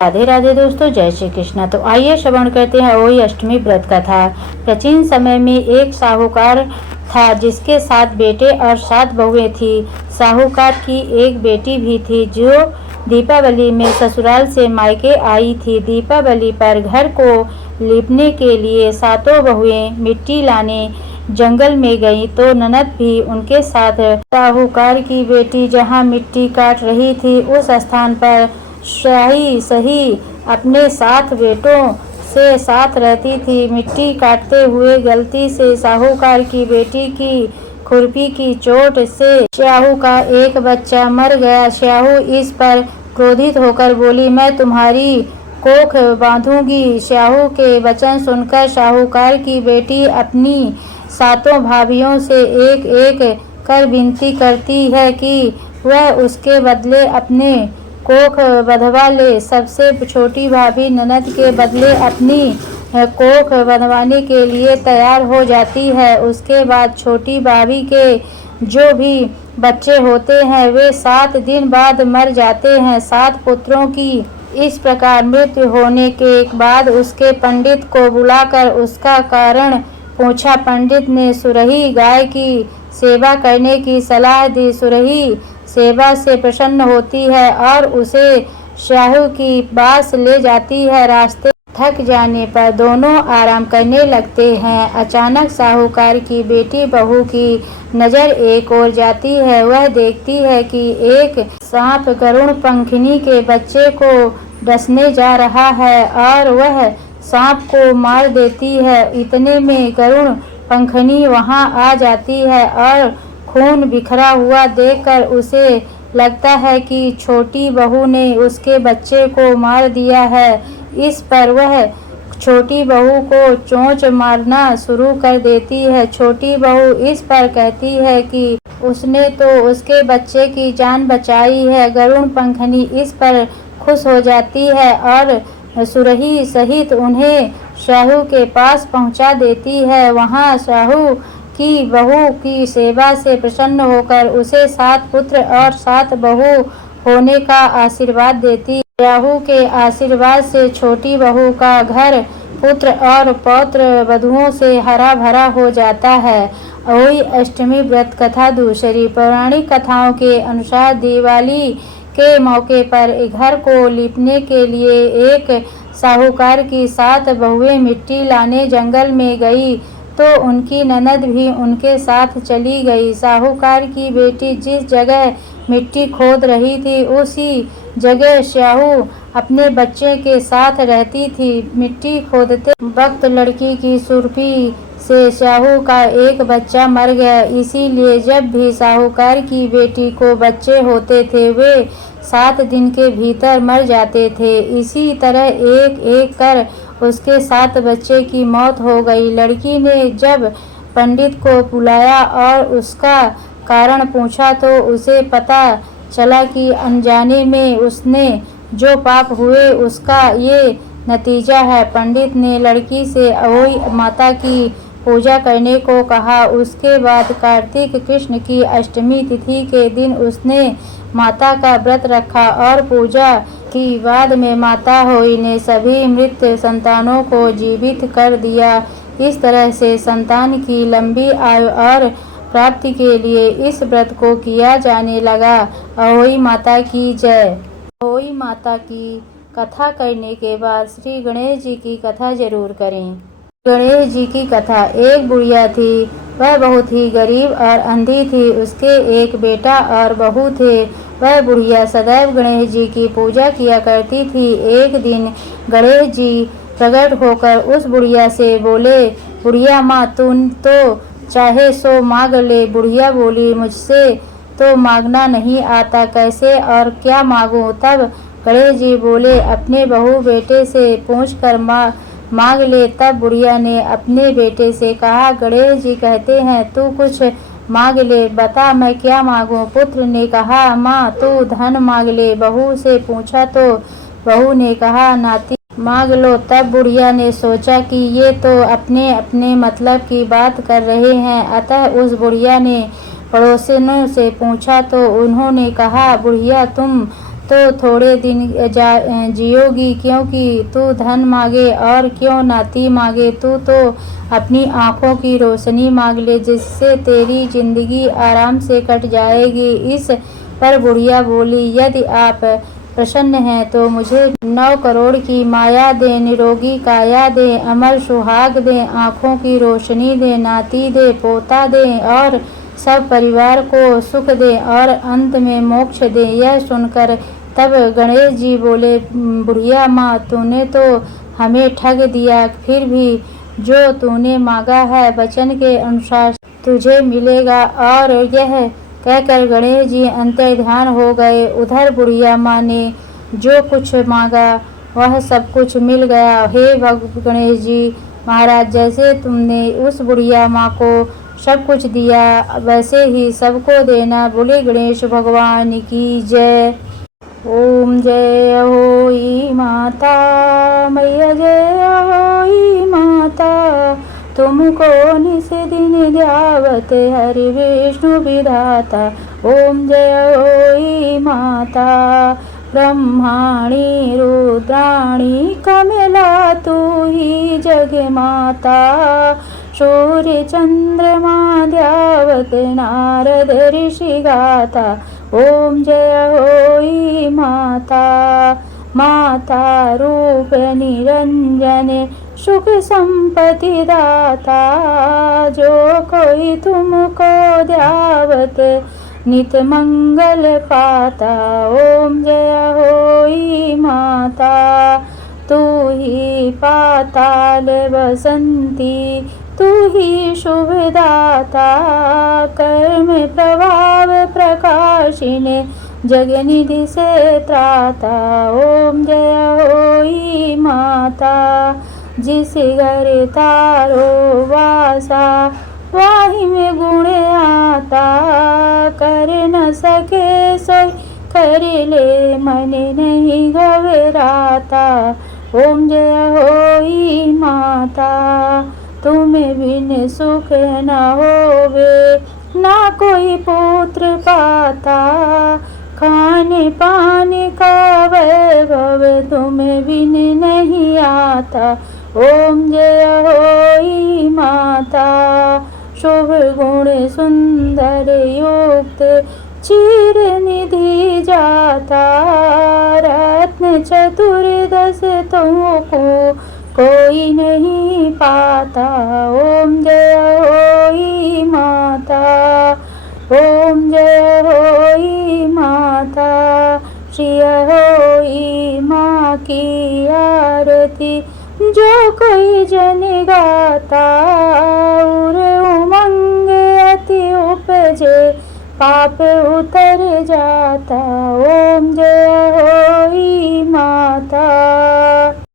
राधे राधे दोस्तों, जय श्री कृष्ण। तो आइए श्रवण करते हैं अहोई अष्टमी व्रत कथा। प्राचीन समय में एक साहूकार था जिसके 7 बेटे और 7 बहुएं थी। साहूकार की एक बेटी भी थी जो दीपावली में ससुराल से मायके आई थी। दीपावली पर घर को लीपने के लिए 7 बहुएं मिट्टी लाने जंगल में गईं तो ननद भी उनके साथ। साहूकार की बेटी जहाँ मिट्टी काट रही थी उस स्थान पर सही अपने 7 बेटों से साथ रहती थी। मिट्टी काटते हुए गलती से साहूकार की बेटी की खुरपी की चोट से श्याहू का एक बच्चा मर गया। श्याहू इस पर क्रोधित होकर बोली, मैं तुम्हारी कोख बांधूंगी। श्याहू के वचन सुनकर साहूकार की बेटी अपनी 7 भाभियों से एक एक कर विनती करती है कि वह उसके बदले अपने कोख बंधवा ले। सबसे छोटी भाभी ननद के बदले अपनी कोख बंधवाने के लिए तैयार हो जाती है। उसके बाद छोटी भाभी के जो भी बच्चे होते हैं वे 7 दिन बाद मर जाते हैं। 7 पुत्रों की इस प्रकार मृत्यु होने के बाद उसके पंडित को बुलाकर उसका कारण पूछा। पंडित ने सुरही गाय की सेवा करने की सलाह दी। सुरही सेवा से प्रसन्न होती है और उसे श्याहू की बास ले जाती है। रास्ते थक जाने पर दोनों आराम करने लगते हैं। अचानक साहूकार की बेटी बहू की नज़र एक ओर जाती है। वह देखती है कि एक सांप गरुड़ पंखिनी के बच्चे को डसने जा रहा है और वह सांप को मार देती है। इतने में गरुड़ पंखिनी वहां आ जाती है और खून बिखरा हुआ देखकर उसे लगता है कि छोटी बहू ने उसके बच्चे को मार दिया है। इस पर वह छोटी बहू को चोंच मारना शुरू कर देती है। छोटी बहू इस पर कहती है कि उसने तो उसके बच्चे की जान बचाई है। गरुड़ पंखिनी इस पर खुश हो जाती है और सुरही सहित उन्हें श्याहू के पास पहुंचा देती है। वहां श्याहू की बहू की सेवा से प्रसन्न होकर उसे 7 पुत्र और 7 बहू होने का आशीर्वाद देती। श्याहू के आशीर्वाद से छोटी बहू का घर पुत्र और पौत्र वधुओं से हरा भरा हो जाता है। अहोई अष्टमी व्रत कथा दूसरी। पौराणिक कथाओं के अनुसार दिवाली के मौके पर घर को लीपने के लिए एक साहूकार की 7 बहुएं मिट्टी लाने जंगल में गई तो उनकी ननद भी उनके साथ चली गई। साहूकार की बेटी जिस जगह मिट्टी खोद रही थी उसी जगह श्याहू अपने बच्चे के साथ रहती थी। मिट्टी खोदते वक्त लड़की की खुरपी से श्याहू का एक बच्चा मर गया। इसीलिए जब भी साहूकार की बेटी को बच्चे होते थे वे 7 दिन के भीतर मर जाते थे। इसी तरह एक एक कर उसके 7 बच्चे की मौत हो गई। लड़की ने जब पंडित को बुलाया और उसका कारण पूछा तो उसे पता चला कि अनजाने में उसने जो पाप हुए उसका ये नतीजा है। पंडित ने लड़की से अहोई माता की पूजा करने को कहा। उसके बाद कार्तिक कृष्ण की अष्टमी तिथि के दिन उसने माता का व्रत रखा और पूजा की। बाद में माता अहोई ने सभी मृत संतानों को जीवित कर दिया। इस तरह से संतान की लंबी आयु और प्राप्ति के लिए इस व्रत को किया जाने लगा। अहोई माता की जय। अहोई माता की कथा करने के बाद श्री गणेश जी की कथा जरूर करें। गणेश जी की कथा। एक बुढ़िया थी, वह बहुत ही गरीब और अंधी थी। उसके एक बेटा और बहू थे। वह बुढ़िया सदैव गणेश जी की पूजा किया करती थी। एक दिन गणेश जी प्रकट होकर उस बुढ़िया से बोले, बुढ़िया माँ तुम तो चाहे सो मांग ले। बुढ़िया बोली, मुझसे तो मांगना नहीं आता, कैसे और क्या मांगूं। तब गणेश जी बोले, अपने बहू बेटे से पूछकर मांग ले। तब बुढ़िया ने अपने बेटे से कहा, गणेश जी कहते हैं तू कुछ मांग ले, बता मैं क्या मांगूं। पुत्र ने कहा, माँ तू धन मांग ले। बहू से पूछा तो बहू ने कहा, नाती मांग लो। तब बुढ़िया ने सोचा कि ये तो अपने अपने मतलब की बात कर रहे हैं। अतः उस बुढ़िया ने पड़ोसियों से पूछा तो उन्होंने कहा, बुढ़िया तुम तो थोड़े दिन जियोगी, क्योंकि तू धन मांगे और क्यों नाती मांगे, तू तो अपनी आँखों की रोशनी मांग ले, जिससे तेरी जिंदगी आराम से कट जाएगी। इस पर बुढ़िया बोली, यदि आप प्रसन्न हैं तो मुझे 9 करोड़ की माया दे, निरोगी काया दे, अमर सुहाग दे, आँखों की रोशनी दे, नाती दे, पोता दे और सब परिवार को सुख दे और अंत में मोक्ष दे। यह सुनकर तब गणेश जी बोले, बुढ़िया माँ, तूने तो हमें ठग दिया, फिर भी जो तूने मांगा है वचन के अनुसार तुझे मिलेगा। और यह कहकर गणेश जी अंतर्ध्यान हो गए। उधर बुढ़िया माँ ने जो कुछ मांगा वह सब कुछ मिल गया। हे गणेश जी महाराज, जैसे तुमने उस बुढ़िया माँ को सब कुछ दिया वैसे ही सबको देना। बोले गणेश भगवान की जय। ओम जय होई माता मैया, जय होई माता, तुमको निस दिन ध्यावत हरि विष्णु विधाता। ओम जय होई माता, ब्रह्माणी रुद्राणी कमला तू ही जग माता, सूर्य चंद्रमा ध्यावत नारद ऋषि गाता। ओम जय होई माता, माता रूप निरंजन सुख संपत्ति दाता, जो कोई तुमको ध्यावत नित मंगल पाता। ओम जय होई माता, तू ही पाताल बसंती, तू ही शुभदाता, कर्म प्रभाव प्रकाशिने जगनिधि से त्राता। ओम जय होई माता, जिस घर तारो वासा वाही में गुण आता, कर न सके सोई कर ले मन नहीं घबराता। ओम जय होई माता, तुम्हें बिन सुख न होवे ना कोई पुत्र पाता, खाने पाने का वैभव तुम्हें बिन नहीं आता। ओम जय होई माता, शुभ गुण सुंदर युक्त चीर निधि जाता, रत्न चतुर्दश तुमको कोई नहीं पाता। ओम जय होई माता, ओम जय होई माता, श्री होई माँ की आरती, जो कोई जन गाता, उर उमंग अति उपजे पाप उतर जाता।